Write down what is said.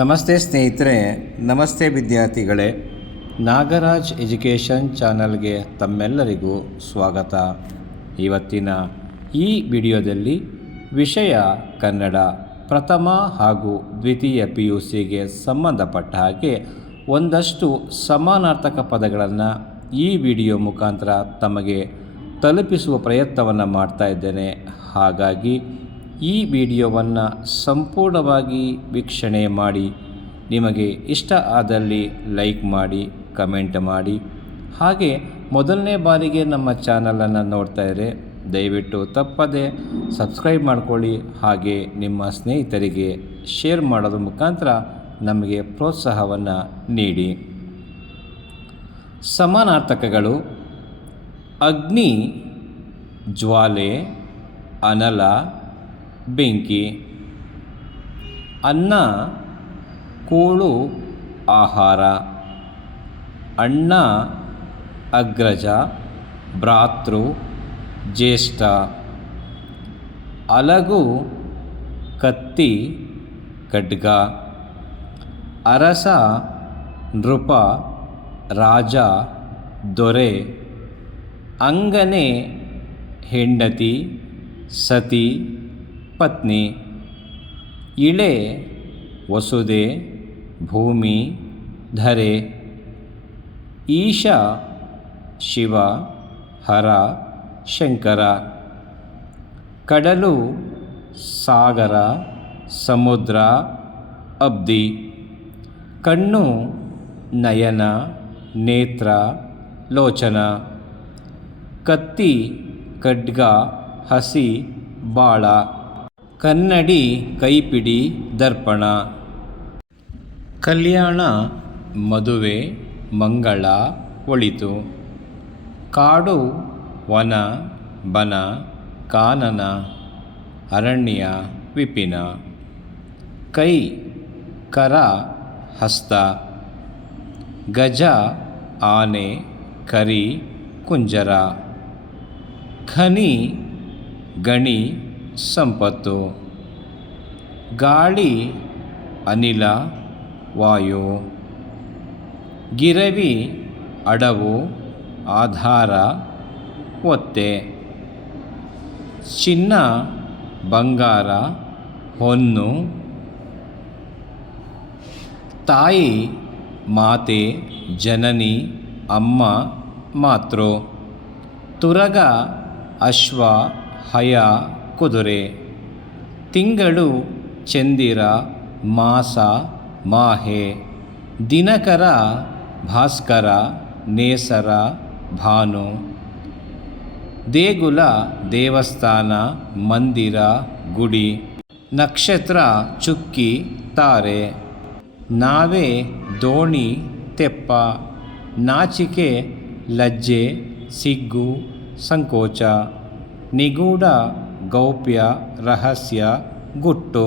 ನಮಸ್ತೆ ಸ್ನೇಹಿತರೆ, ನಮಸ್ತೆ ವಿದ್ಯಾರ್ಥಿಗಳೇ. ನಾಗರಾಜ್ ಎಜುಕೇಷನ್ ಚಾನಲ್ಗೆ ತಮ್ಮೆಲ್ಲರಿಗೂ ಸ್ವಾಗತ. ಇವತ್ತಿನ ಈ ವಿಡಿಯೋದಲ್ಲಿ ವಿಷಯ ಕನ್ನಡ ಪ್ರಥಮ ಹಾಗೂ ದ್ವಿತೀಯ PUCಗೆ ಸಂಬಂಧಪಟ್ಟ ಹಾಗೆ ಒಂದಷ್ಟು ಸಮಾನಾರ್ಥಕ ಪದಗಳನ್ನು ಈ ವಿಡಿಯೋ ಮುಖಾಂತರ ತಮಗೆ ತಲುಪಿಸುವ ಪ್ರಯತ್ನವನ್ನು ಮಾಡ್ತಾ ಇದ್ದೇನೆ. ಹಾಗಾಗಿ ಈ ವಿಡಿಯೋವನ್ನು ಸಂಪೂರ್ಣವಾಗಿ ವೀಕ್ಷಣೆ ಮಾಡಿ, ನಿಮಗೆ ಇಷ್ಟ ಆದಲ್ಲಿ ಲೈಕ್ ಮಾಡಿ, ಕಮೆಂಟ್ ಮಾಡಿ. ಹಾಗೆ ಮೊದಲನೇ ಬಾರಿಗೆ ನಮ್ಮ ಚಾನಲನ್ನು ನೋಡ್ತಾ ಇದ್ದರೆ ದಯವಿಟ್ಟು ತಪ್ಪದೆ ಸಬ್ಸ್ಕ್ರೈಬ್ ಮಾಡಿಕೊಳ್ಳಿ. ಹಾಗೆ ನಿಮ್ಮ ಸ್ನೇಹಿತರಿಗೆ ಶೇರ್ ಮಾಡೋದ್ರ ಮುಖಾಂತರ ನಮಗೆ ಪ್ರೋತ್ಸಾಹವನ್ನು ನೀಡಿ. ಸಮಾನಾರ್ಥಕಗಳು: ಅಗ್ನಿ, ಜ್ವಾಲೆ, ಅನಲ, ಬೆಂಕಿ. ಅನ್ನ, ಕೂಳು, ಆಹಾರ. ಅಣ್ಣ, ಅಗ್ರಜ, ಭ್ರಾತೃ, ಜ್ಯೇಷ್ಠ. ಅಲಗು, ಕತ್ತಿ, ಖಡ್ಗ. ಅರಸ, ನೃಪ, ರಾಜ, ದೊರೆ. ಅಂಗನೆ, ಹೆಂಡತಿ, ಸತಿ, ಪತ್ನಿ. ಇಳೆ, ವಸುದೆ, ಭೂಮಿ, ಧರೆ. ಈಶ, ಶಿವ, ಹರ, ಶಂಕರ. ಕಡಲು, ಸಾಗರ, ಸಮುದ್ರ, ಅಬ್ದಿ. ಕಣ್ಣು, ನಯನ, ನೇತ್ರ, ಲೋಚನ. ಕತ್ತಿ, ಖಡ್ಗ, ಹಸಿ, ಬಾಳ. ಕನ್ನಡಿ, ಕೈಪಿಡಿ, ದರ್ಪಣ. ಕಲ್ಯಾಣ, ಮದುವೆ, ಮಂಗಳ, ಒಳಿತು. ಕಾಡು, ವನ, ಬನ, ಕಾನನ, ಅರಣ್ಯ, ವಿಪಿನ. ಕೈ, ಕರ, ಹಸ್ತ. ಗಜ, ಆನೆ, ಕರಿ, ಕುಂಜರ. ಖನಿ, ಗಣಿ, ಸಂಪತ್ತು. ಗಾಳಿ, ಅನಿಲ, ವಾಯು. ಗಿರವಿ, ಅಡವು, ಆಧಾರ, ಒತ್ತೆ. ಚಿನ್ನ, ಬಂಗಾರ, ಹೊನ್ನು. ತಾಯಿ, ಮಾತೆ, ಜನನಿ, ಅಮ್ಮ, ಮಾತೃ. ತುರಗ, ಅಶ್ವ, ಹಯ, ಕುದುರೆ. ತಿಂಗಳು, ಚಂದಿರ, ಮಾಸ, ಮಾಹೆ. ದಿನಕರ, ಭಾಸ್ಕರ, ನೇಸರ, ಭಾನು. ದೇಗುಲ, ದೇವಸ್ಥಾನ, ಮಂದಿರ, ಗುಡಿ. ನಕ್ಷತ್ರ, ಚುಕ್ಕಿ, ತಾರೆ. ನಾವೆ, ದೋಣಿ, ತೆಪ್ಪ. ನಾಚಿಕೆ, ಲಜ್ಜೆ, ಸಿಗ್ಗು, ಸಂಕೋಚ. ನಿಗೂಢ, ಗೌಪ್ಯ, ರಹಸ್ಯ, ಗುಟ್ಟು.